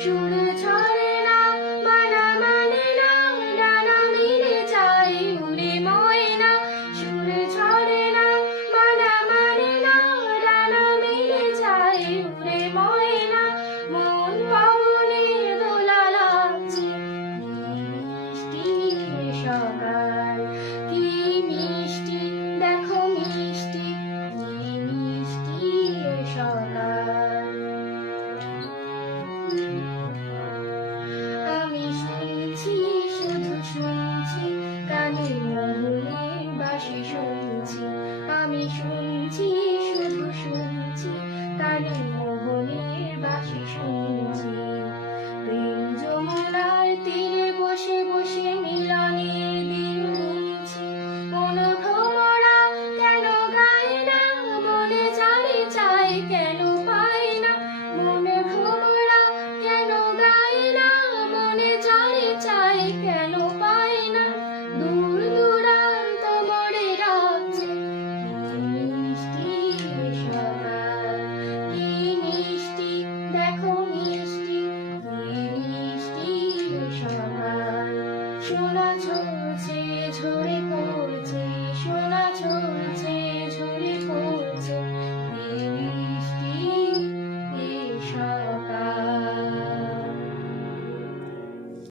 সুর ছড়ে না, মানা মানে না, ডানা মেলে যায় উড়ে ময়না। সুর ছড়ে না, মানা মানে না, ডানা মেলে যায় উড়ে ময়না। মন পবনে দোলা লাগছে, মিষ্টি সকাল, কি মিষ্টি দেখো মিষ্টি, কি মিষ্টি সকাল। আমি শুনছি, শুধু শুনছি, কানে মোহনের বাঁশি শুনছি। আমি শুনছি, শুধু শুনছি, কানে মোহনের বাঁশি শুনছি। প্রেম যমুনার তীরে বসে বসে মিলনের দিন গুনছি। মন ভ্রমরা কেন গায় না, মনে জানে চায় কেন পায় না। মন ভ্রমরা কেন গায় না, মনে জানে চায় কেন পায় না। দূর দূরান্ত মোড়ে রাজ্যে মিষ্টি সকাল, কি মিষ্টি দেখো মিষ্টি, কি মিষ্টি সকাল। সোনা ঝরছে ঝরে পড়ছে, সোনা ঝরছে